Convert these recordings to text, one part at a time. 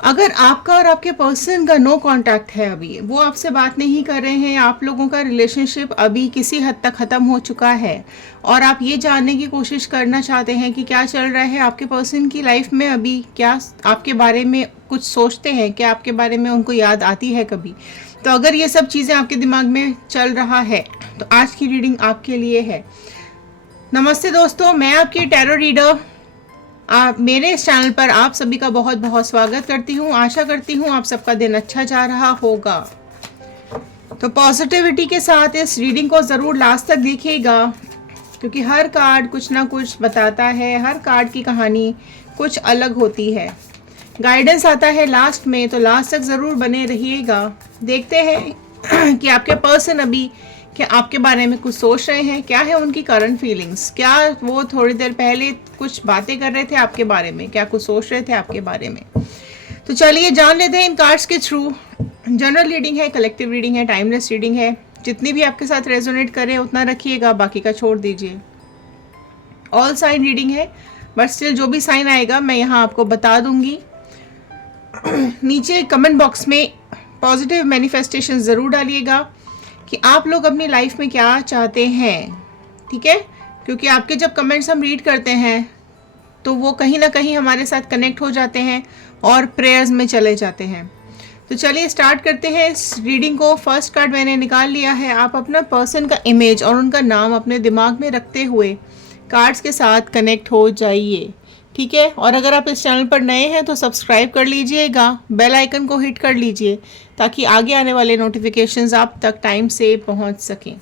अगर आपका और आपके पर्सन का नो कांटेक्ट है, अभी वो आपसे बात नहीं कर रहे हैं, आप लोगों का रिलेशनशिप अभी किसी हद तक ख़त्म हो चुका है और आप ये जानने की कोशिश करना चाहते हैं कि क्या चल रहा है आपके पर्सन की लाइफ में, अभी क्या आपके बारे में कुछ सोचते हैं, क्या आपके बारे में उनको याद आती है कभी। तो अगर ये सब चीज़ें आपके दिमाग में चल रहा है तो आज की रीडिंग आपके लिए है। नमस्ते दोस्तों, मैं आपकी टैरो रीडर मेरे इस चैनल पर आप सभी का बहुत बहुत स्वागत करती हूँ। आशा करती हूँ आप सबका दिन अच्छा जा रहा होगा। तो पॉजिटिविटी के साथ इस रीडिंग को ज़रूर लास्ट तक देखिएगा, क्योंकि हर कार्ड कुछ ना कुछ बताता है, हर कार्ड की कहानी कुछ अलग होती है। गाइडेंस आता है लास्ट में, तो लास्ट तक ज़रूर बने रहिएगा। देखते हैं कि आपके पर्सन अभी क्या आपके बारे में कुछ सोच रहे हैं, क्या है उनकी करंट फीलिंग्स, क्या वो थोड़ी देर पहले कुछ बातें कर रहे थे आपके बारे में, क्या कुछ सोच रहे थे आपके बारे में। तो चलिए जान लेते हैं इन कार्ड्स के थ्रू। जनरल रीडिंग है, कलेक्टिव रीडिंग है, टाइमलेस रीडिंग है। जितनी भी आपके साथ रेजोनेट करे उतना रखिएगा, बाकी का छोड़ दीजिए। ऑल साइन रीडिंग है, बट स्टिल जो भी साइन आएगा मैं यहाँ आपको बता दूंगी। नीचे कमेंट बॉक्स में पॉजिटिव मैनिफेस्टेशन ज़रूर डालिएगा कि आप लोग अपनी लाइफ में क्या चाहते हैं, ठीक है। क्योंकि आपके जब कमेंट्स हम रीड करते हैं तो वो कहीं ना कहीं हमारे साथ कनेक्ट हो जाते हैं और प्रेयर्स में चले जाते हैं। तो चलिए स्टार्ट करते हैं इस रीडिंग को। फर्स्ट कार्ड मैंने निकाल लिया है। आप अपना पर्सन का इमेज और उनका नाम अपने दिमाग में रखते हुए कार्ड्स के साथ कनेक्ट हो जाइए, ठीक है। और अगर आप इस चैनल पर नए हैं तो सब्सक्राइब कर लीजिएगा, बेल आइकन को हिट कर लीजिए ताकि आगे आने वाले नोटिफिकेशंस आप तक टाइम से पहुंच सकें।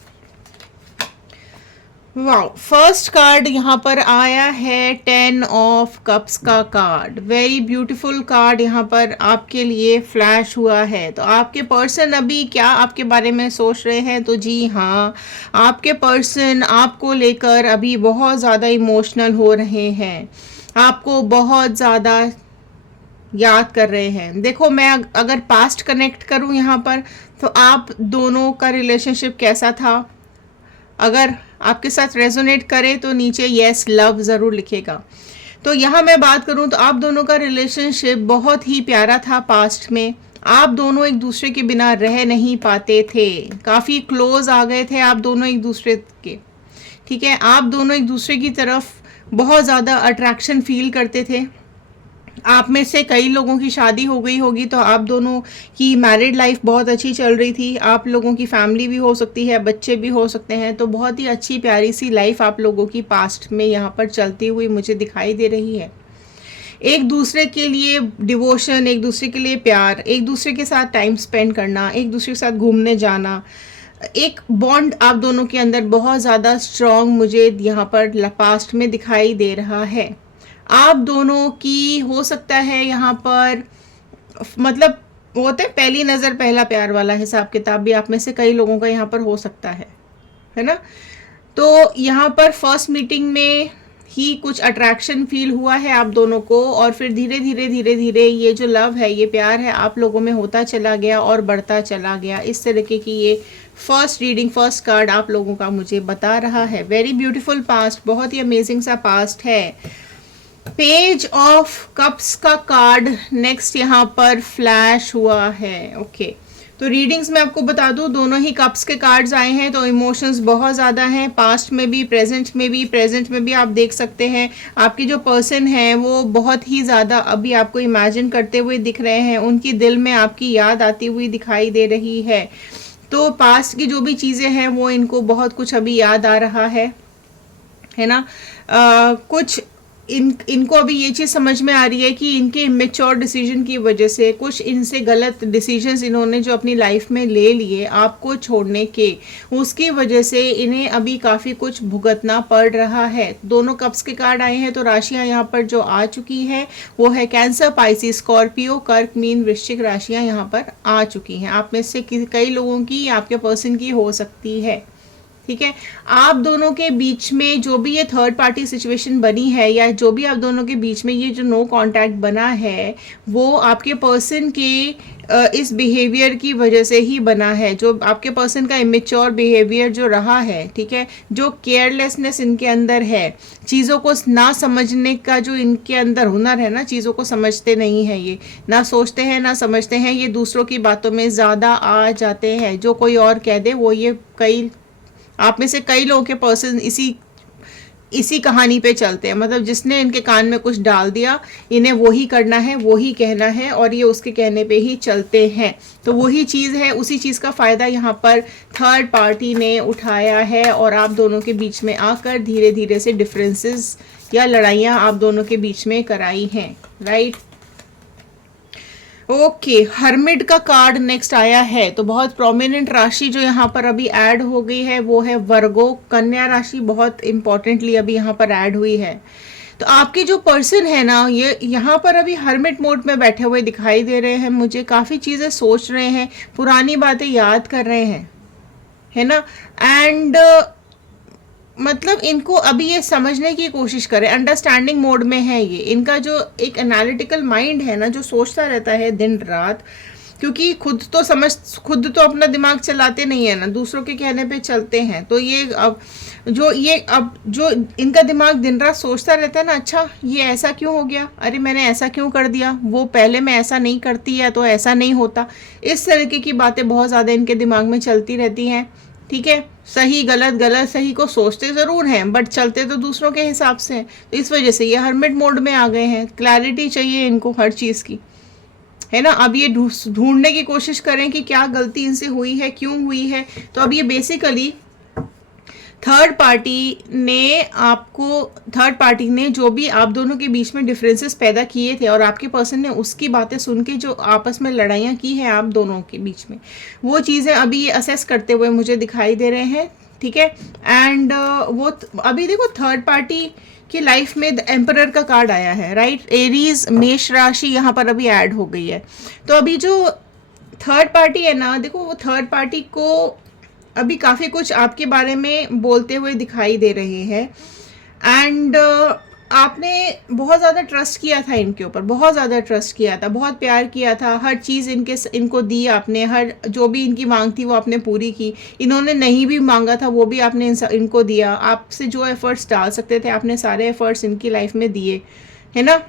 वाओ, फर्स्ट कार्ड यहाँ पर आया है 10 ऑफ कप्स का कार्ड। वेरी ब्यूटीफुल कार्ड यहाँ पर आपके लिए फ्लैश हुआ है। तो आपके पर्सन अभी क्या आपके बारे में सोच रहे हैं, तो जी हाँ, आपके पर्सन आपको लेकर अभी बहुत ज़्यादा इमोशनल हो रहे हैं, आपको बहुत ज़्यादा याद कर रहे हैं। देखो, मैं अगर पास्ट कनेक्ट करूं यहाँ पर, तो आप दोनों का रिलेशनशिप कैसा था, अगर आपके साथ रेजोनेट करे तो नीचे यस लव ज़रूर लिखेगा। तो यहाँ मैं बात करूँ तो आप दोनों का रिलेशनशिप बहुत ही प्यारा था पास्ट में। आप दोनों एक दूसरे के बिना रह नहीं पाते थे, काफ़ी क्लोज आ गए थे आप दोनों एक दूसरे के, ठीक है। आप दोनों एक दूसरे की तरफ बहुत ज़्यादा अट्रैक्शन फील करते थे। आप में से कई लोगों की शादी हो गई होगी, तो आप दोनों की मैरिड लाइफ बहुत अच्छी चल रही थी। आप लोगों की फैमिली भी हो सकती है, बच्चे भी हो सकते हैं। तो बहुत ही अच्छी प्यारी सी लाइफ आप लोगों की पास्ट में यहाँ पर चलती हुई मुझे दिखाई दे रही है। एक दूसरे के लिए डिवोशन, एक दूसरे के लिए प्यार, एक दूसरे के साथ टाइम स्पेंड करना, एक दूसरे के साथ घूमने जाना, एक बॉन्ड आप दोनों के अंदर बहुत ज़्यादा स्ट्रॉन्ग मुझे यहाँ पर पास्ट में दिखाई दे रहा है। आप दोनों की हो सकता है यहाँ पर, मतलब वो होता है पहली नज़र पहला प्यार वाला हिसाब किताब भी आप में से कई लोगों का यहाँ पर हो सकता है ना। तो यहाँ पर फर्स्ट मीटिंग में ही कुछ अट्रैक्शन फील हुआ है आप दोनों को, और फिर धीरे धीरे धीरे धीरे ये जो लव है, ये प्यार है, आप लोगों में होता चला गया और बढ़ता चला गया। इस तरीके की ये फर्स्ट रीडिंग, फर्स्ट कार्ड आप लोगों का मुझे बता रहा है। वेरी ब्यूटीफुल पास्ट, बहुत ही अमेजिंग सा पास्ट है। पेज ऑफ कप्स का कार्ड नेक्स्ट यहाँ पर फ्लैश हुआ है। ओके, तो रीडिंग्स में आपको बता दूं, दोनों ही कप्स के कार्ड्स आए हैं, तो इमोशंस बहुत ज़्यादा हैं, पास्ट में भी, प्रेजेंट में भी। प्रेजेंट में भी आप देख सकते हैं आपकी जो पर्सन है वो बहुत ही ज़्यादा अभी आपको इमेजिन करते हुए दिख रहे हैं, उनकी दिल में आपकी याद आती हुई दिखाई दे रही है। तो पास्ट की जो भी चीज़ें हैं वो इनको बहुत कुछ अभी याद आ रहा है ना। कुछ इनको अभी ये चीज़ समझ में आ रही है कि इनके इमेच्योर डिसीजन की वजह से, कुछ इनसे गलत डिसीजंस इन्होंने जो अपनी लाइफ में ले लिए आपको छोड़ने के, उसकी वजह से इन्हें अभी काफ़ी कुछ भुगतना पड़ रहा है। दोनों कप्स के कार्ड आए हैं, तो राशियां यहाँ पर जो आ चुकी हैं वो है कैंसर, पाइसिस, स्कॉर्पियो, कर्क, मीन, वृश्चिक राशियाँ यहाँ पर आ चुकी हैं। आप में से कई लोगों की, आपके पर्सन की हो सकती है, ठीक है। आप दोनों के बीच में जो भी ये थर्ड पार्टी सिचुएशन बनी है या जो भी आप दोनों के बीच में ये जो नो कांटेक्ट बना है वो आपके पर्सन के इस बिहेवियर की वजह से ही बना है, जो आपके पर्सन का इमेच्योर बिहेवियर जो रहा है, ठीक है, जो केयरलेसनेस इनके अंदर है, चीज़ों को ना समझने का जो इनके अंदर हुनर है ना, चीज़ों को समझते नहीं हैं, ये ना सोचते हैं ना समझते हैं, ये दूसरों की बातों में ज़्यादा आ जाते हैं। जो कोई और कह दे वो ये कई आप में से कई लोगों के पर्सन इसी कहानी पे चलते हैं, मतलब जिसने इनके कान में कुछ डाल दिया इन्हें वही करना है, वही कहना है और ये उसके कहने पे ही चलते हैं। तो वही चीज़ है, उसी चीज़ का फ़ायदा यहाँ पर थर्ड पार्टी ने उठाया है और आप दोनों के बीच में आकर धीरे धीरे से डिफरेंसेस या लड़ाइयाँ आप दोनों के बीच में कराई हैं, राइट। ओके, हर्मिट का कार्ड नेक्स्ट आया है। तो बहुत प्रोमिनेंट राशि जो यहाँ पर अभी ऐड हो गई है वो है वर्गो, कन्या राशि बहुत इंपॉर्टेंटली अभी यहाँ पर ऐड हुई है। तो आपके जो पर्सन है ना ये यहाँ पर अभी हर्मिट मोड में बैठे हुए दिखाई दे रहे हैं मुझे, काफ़ी चीज़ें सोच रहे हैं, पुरानी बातें याद कर रहे हैं, है ना। एंड मतलब इनको अभी ये समझने की कोशिश करें, अंडरस्टैंडिंग मोड में है ये। इनका जो एक एनालिटिकल माइंड है ना, जो सोचता रहता है दिन रात, क्योंकि खुद तो अपना दिमाग चलाते नहीं है ना, दूसरों के कहने पे चलते हैं। तो ये अब जो इनका दिमाग दिन रात सोचता रहता है ना, अच्छा ये ऐसा क्यों हो गया, अरे मैंने ऐसा क्यों कर दिया, वो पहले मैं ऐसा नहीं करती है तो ऐसा नहीं होता, इस तरीके की बातें बहुत ज़्यादा इनके दिमाग में चलती रहती हैं, ठीक है। सही गलत, गलत सही को सोचते ज़रूर हैं बट चलते तो दूसरों के हिसाब से हैं। तो इस वजह से ये हर्मिट मोड में आ गए हैं, क्लैरिटी चाहिए इनको हर चीज़ की, है ना। अब ये ढूंढने की कोशिश करें कि क्या गलती इनसे हुई है, क्यों हुई है। तो अब ये बेसिकली थर्ड पार्टी ने जो भी आप दोनों के बीच में डिफरेंसेस पैदा किए थे और आपके पर्सन ने उसकी बातें सुन के जो आपस में लड़ाइयाँ की हैं आप दोनों के बीच में, वो चीज़ें अभी ये असेस करते हुए मुझे दिखाई दे रहे हैं, ठीक है। एंड वो अभी देखो थर्ड पार्टी की लाइफ में द एम्परर का कार्ड आया है, राइट। एरीज मेष राशि यहाँ पर अभी ऐड हो गई है। तो अभी जो थर्ड पार्टी है ना, देखो वो थर्ड पार्टी को अभी काफ़ी कुछ आपके बारे में बोलते हुए दिखाई दे रहे हैं। एंड आपने बहुत ज़्यादा ट्रस्ट किया था इनके ऊपर, बहुत ज़्यादा ट्रस्ट किया था, बहुत प्यार किया था, हर चीज़ इनको दी आपने, हर जो भी इनकी मांग थी वो आपने पूरी की, इन्होंने नहीं भी मांगा था वो भी आपने इनको दिया, आपसे जो एफ़र्ट्स डाल सकते थे आपने सारे एफ़र्ट्स इनकी लाइफ में दिए, है ना।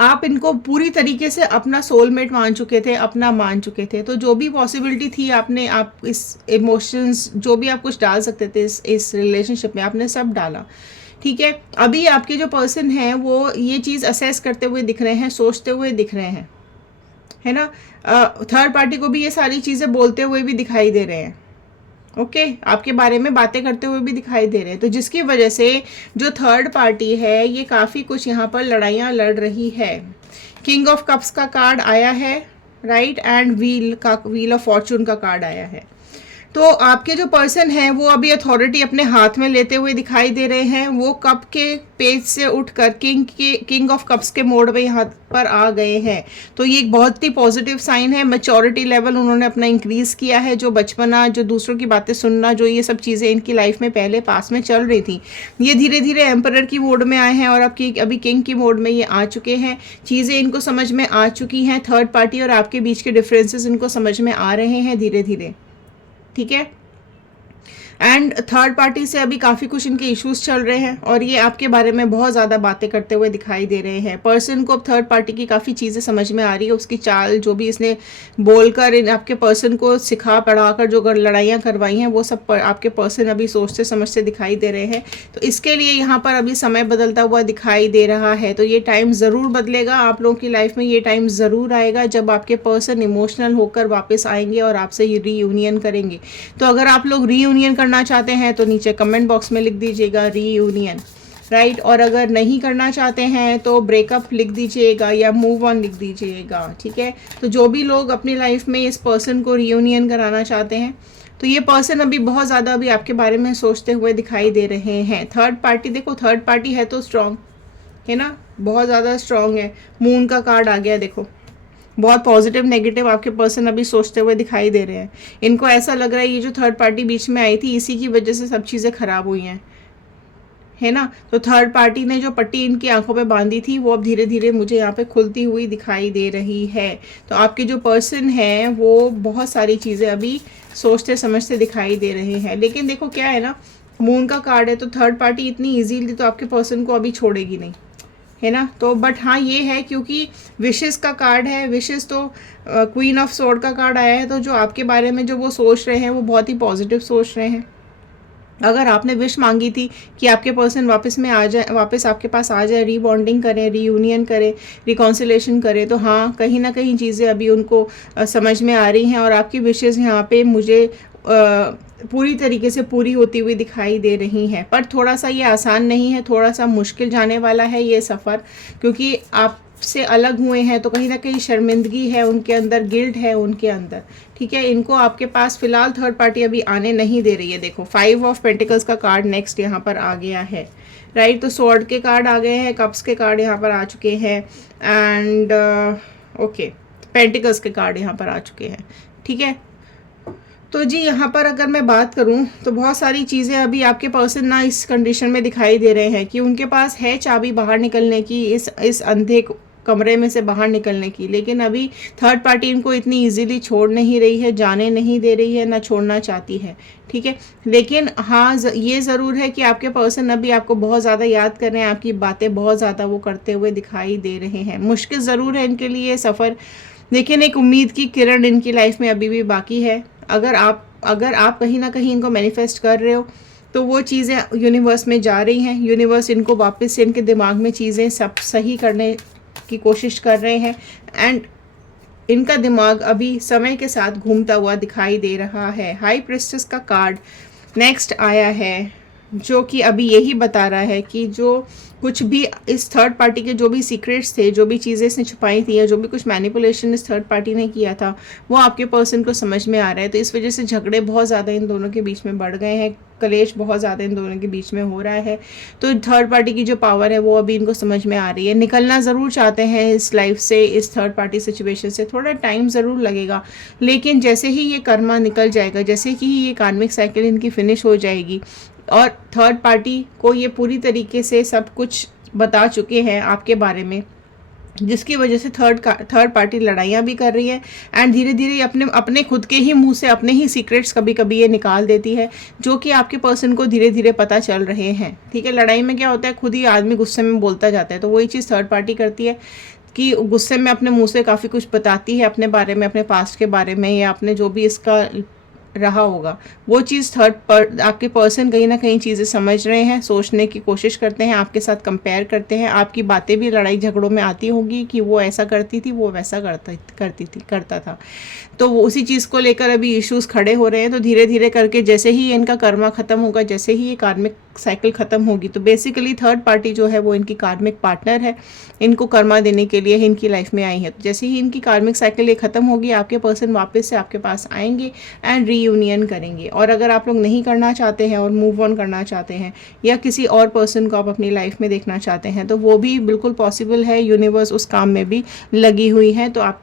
आप इनको पूरी तरीके से अपना सोलमेट मान चुके थे, अपना मान चुके थे। तो जो भी पॉसिबिलिटी थी आप इस इमोशंस जो भी आप कुछ डाल सकते थे इस रिलेशनशिप में आपने सब डाला, ठीक है। अभी आपके जो पर्सन हैं वो ये चीज़ असेस करते हुए दिख रहे हैं, सोचते हुए दिख रहे हैं, है ना। थर्ड पार्टी को भी ये सारी चीज़ें बोलते हुए भी दिखाई दे रहे हैं, ओके आपके बारे में बातें करते हुए भी दिखाई दे रहे हैं। तो जिसकी वजह से जो थर्ड पार्टी है ये काफ़ी कुछ यहाँ पर लड़ाइयाँ लड़ रही है। किंग ऑफ कप्स का कार्ड आया है, right, and wheel of Fortune का कार्ड आया है। तो आपके जो पर्सन हैं वो अभी अथॉरिटी अपने हाथ में लेते हुए दिखाई दे रहे हैं। वो कप के पेज से उठकर किंग ऑफ कप्स के मोड में यहाँ पर आ गए हैं। तो ये एक बहुत ही पॉजिटिव साइन है। मैच्योरिटी लेवल उन्होंने अपना इंक्रीज़ किया है। जो बचपना, जो दूसरों की बातें सुनना, जो ये सब चीज़ें इनकी लाइफ में पहले पास में चल रही थी, ये धीरे धीरे एम्परर की मोड में आए हैं और अभी किंग की मोड में ये आ चुके हैं। चीज़ें इनको समझ में आ चुकी हैं। थर्ड पार्टी और आपके बीच के डिफरेंसेस इनको समझ में आ रहे हैं धीरे धीरे, ठीक है। एंड थर्ड पार्टी से अभी काफ़ी कुछ इनके इश्यूज चल रहे हैं और ये आपके बारे में बहुत ज़्यादा बातें करते हुए दिखाई दे रहे हैं। पर्सन को अब थर्ड पार्टी की काफ़ी चीज़ें समझ में आ रही है। उसकी चाल, जो भी इसने बोलकर आपके पर्सन को सिखा पढ़ाकर जो लड़ाइयाँ करवाई हैं, वो सब आपके पर्सन अभी सोचते समझते दिखाई दे रहे हैं। तो इसके लिए यहाँ पर अभी समय बदलता हुआ दिखाई दे रहा है। तो ये टाइम ज़रूर बदलेगा आप लोगों की लाइफ में। ये टाइम ज़रूर आएगा जब आपके पर्सन इमोशनल होकर वापस आएंगे और आपसे रीयूनियन करेंगे। तो अगर आप लोग रीयूनियन करना चाहते हैं तो नीचे कमेंट बॉक्स में लिख दीजिएगा रीयूनियन, राइट। और अगर नहीं करना चाहते हैं तो ब्रेकअप लिख दीजिएगा या मूव ऑन लिख दीजिएगा, ठीक है। तो जो भी लोग अपनी लाइफ में इस पर्सन को रीयूनियन कराना चाहते हैं, तो ये पर्सन अभी बहुत ज़्यादा अभी आपके बारे में सोचते हुए दिखाई दे रहे हैं। थर्ड पार्टी, देखो थर्ड पार्टी है तो स्ट्रॉन्ग है ना, बहुत ज़्यादा स्ट्रॉन्ग है। मून का कार्ड आ गया देखो, बहुत पॉजिटिव नेगेटिव आपके पर्सन अभी सोचते हुए दिखाई दे रहे हैं। इनको ऐसा लग रहा है ये जो थर्ड पार्टी बीच में आई थी इसी की वजह से सब चीज़ें खराब हुई हैं, है ना। तो थर्ड पार्टी ने जो पट्टी इनकी आंखों पे बांधी थी वो अब धीरे धीरे मुझे यहाँ पे खुलती हुई दिखाई दे रही है। तो आपके जो पर्सन हैं वो बहुत सारी चीज़ें अभी सोचते समझते दिखाई दे रहे हैं। लेकिन देखो क्या है ना, मून का कार्ड है तो थर्ड पार्टी इतनी इजीली तो आपके पर्सन को अभी छोड़ेगी नहीं, है ना। तो बट हाँ ये है क्योंकि विशेस का कार्ड है, विशेस तो क्वीन ऑफ सोर्ड का कार्ड आया है, तो जो आपके बारे में जो वो सोच रहे हैं वो बहुत ही पॉजिटिव सोच रहे हैं। अगर आपने विश मांगी थी कि आपके पर्सन वापस में आ जाए, वापस आपके पास आ जाए, रीबॉन्डिंग करें, रीयूनियन करें, रिकॉन्सिलेशन करें, तो हाँ कहीं ना कहीं चीज़ें अभी उनको समझ में आ रही हैं और आपकी विशेज़ यहाँ पे मुझे पूरी तरीके से पूरी होती हुई दिखाई दे रही हैं। पर थोड़ा सा ये आसान नहीं है, थोड़ा सा मुश्किल जाने वाला है ये सफ़र, क्योंकि आपसे अलग हुए हैं तो कहीं ना कहीं शर्मिंदगी है उनके अंदर, गिल्ट है उनके अंदर, ठीक है। इनको आपके पास फिलहाल थर्ड पार्टी अभी आने नहीं दे रही है। देखो 5 ऑफ पेंटिकल्स का कार्ड नेक्स्ट यहाँ पर आ गया है, राइट। तो स्वॉर्ड के कार्ड आ गए हैं, कप्स के कार्ड यहाँ पर आ चुके हैं एंड ओके पेंटिकल्स के कार्ड यहाँ पर आ चुके हैं, ठीक है। तो जी यहाँ पर अगर मैं बात करूँ तो बहुत सारी चीज़ें अभी आपके पर्सन ना इस कंडीशन में दिखाई दे रहे हैं कि उनके पास है चाबी बाहर निकलने की, इस अंधे कमरे में से बाहर निकलने की, लेकिन अभी थर्ड पार्टी इनको इतनी इजीली छोड़ नहीं रही है, जाने नहीं दे रही है, ना छोड़ना चाहती है, ठीक है। लेकिन हाँ ये ज़रूर है कि आपके पर्सन अभी आपको बहुत ज़्यादा याद कर रहे हैं, आपकी बातें बहुत ज़्यादा वो करते हुए दिखाई दे रहे हैं। मुश्किल ज़रूर है इनके लिए सफ़र, लेकिन एक उम्मीद की किरण इनकी लाइफ में अभी भी बाकी है। अगर आप कहीं ना कहीं इनको मैनिफेस्ट कर रहे हो तो वो चीज़ें यूनिवर्स में जा रही हैं, यूनिवर्स इनको वापस से इनके दिमाग में चीज़ें सब सही करने की कोशिश कर रहे हैं एंड इनका दिमाग अभी समय के साथ घूमता हुआ दिखाई दे रहा है। हाई प्रिस्टेस का कार्ड नेक्स्ट आया है जो कि अभी यही बता रहा है कि जो कुछ भी इस थर्ड पार्टी के जो भी सीक्रेट्स थे, जो भी चीज़ें इसने छुपाई थी या जो भी कुछ मैनिपुलेशन इस थर्ड पार्टी ने किया था वो आपके पर्सन को समझ में आ रहा है। तो इस वजह से झगड़े बहुत ज़्यादा इन दोनों के बीच में बढ़ गए हैं, कलेश बहुत ज़्यादा इन दोनों के बीच में हो रहा है। तो थर्ड पार्टी की जो पावर है वो अभी इनको समझ में आ रही है। निकलना ज़रूर चाहते हैं इस लाइफ से, इस थर्ड पार्टी सिचुएशन से, थोड़ा टाइम ज़रूर लगेगा, लेकिन जैसे ही ये कर्मा निकल जाएगा, जैसे कि ये कार्मिक साइकिल इनकी फिनिश हो जाएगी और थर्ड पार्टी को ये पूरी तरीके से सब कुछ बता चुके हैं आपके बारे में, जिसकी वजह से थर्ड पार्टी लड़ाइयाँ भी कर रही है एंड धीरे धीरे अपने खुद के ही मुंह से अपने ही सीक्रेट्स कभी कभी ये निकाल देती है, जो कि आपके पर्सन को धीरे धीरे पता चल रहे हैं, ठीक है। लड़ाई में क्या होता है, खुद ही आदमी गुस्से में बोलता जाता है, तो वही चीज़ थर्ड पार्टी करती है कि गुस्से में अपने मुंह से काफ़ी कुछ बताती है अपने बारे में, अपने पास्ट के बारे में, या अपने जो भी इसका रहा होगा वो चीज़ आपके पर्सन कहीं ना कहीं चीज़ें समझ रहे हैं, सोचने की कोशिश करते हैं, आपके साथ कंपेयर करते हैं, आपकी बातें भी लड़ाई झगड़ों में आती होंगी कि वो ऐसा करती थी, वो वैसा करता था। तो वो उसी चीज़ को लेकर अभी इश्यूज खड़े हो रहे हैं। तो धीरे धीरे करके जैसे ही इनका कर्मा ख़त्म होगा, जैसे ही ये कार्मिक साइकिल ख़त्म होगी, तो बेसिकली थर्ड पार्टी जो है वो इनकी कार्मिक पार्टनर है, इनको कर्मा देने के लिए इनकी लाइफ में आई है। तो जैसे ही इनकी कार्मिक साइकिल ये ख़त्म होगी, आपके पर्सन वापस से आपके पास आएंगे एंड रीयूनियन करेंगे। और अगर आप लोग नहीं करना चाहते हैं और मूव ऑन करना चाहते हैं या किसी और पर्सन को आप अपनी लाइफ में देखना चाहते हैं तो वो भी बिल्कुल पॉसिबल है, यूनिवर्स उस काम में भी लगी हुई है। तो आप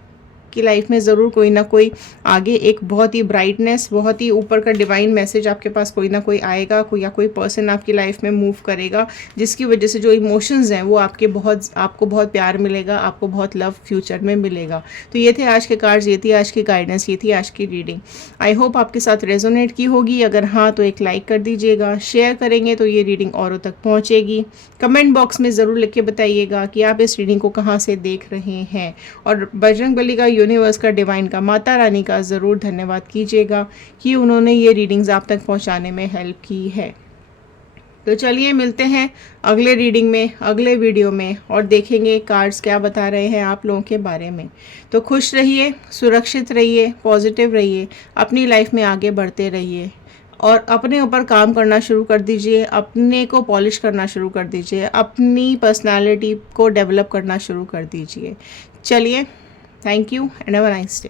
की लाइफ में ज़रूर कोई ना कोई आगे एक बहुत ही ब्राइटनेस, बहुत ही ऊपर का डिवाइन मैसेज आपके पास कोई ना कोई आएगा, कोई या कोई पर्सन आपकी लाइफ में मूव करेगा, जिसकी वजह से जो इमोशंस हैं वो आपको बहुत प्यार मिलेगा, आपको बहुत लव फ्यूचर में मिलेगा। तो ये थे आज के कार्ड्स, ये थी आज की गाइडेंस, ये थी आज की रीडिंग। आई होप आपके साथ रेजोनेट की होगी। अगर हाँ तो एक लाइक कर दीजिएगा, शेयर करेंगे तो ये रीडिंग औरों तक पहुँचेगी। कमेंट बॉक्स में ज़रूर लिख के बताइएगा कि आप इस रीडिंग को कहाँ से देख रहे हैं, और बजरंगबली का, यूनिवर्स का, डिवाइन का, माता रानी का ज़रूर धन्यवाद कीजिएगा कि उन्होंने ये रीडिंग्स आप तक पहुंचाने में हेल्प की है। तो चलिए मिलते हैं अगले रीडिंग में, अगले वीडियो में, और देखेंगे कार्ड्स क्या बता रहे हैं आप लोगों के बारे में। तो खुश रहिए, सुरक्षित रहिए, पॉजिटिव रहिए, अपनी लाइफ में आगे बढ़ते रहिए और अपने ऊपर काम करना शुरू कर दीजिए, अपने को पॉलिश करना शुरू कर दीजिए, अपनी पर्सनालिटी को डेवलप करना शुरू कर दीजिए। चलिए, thank you and have a nice day.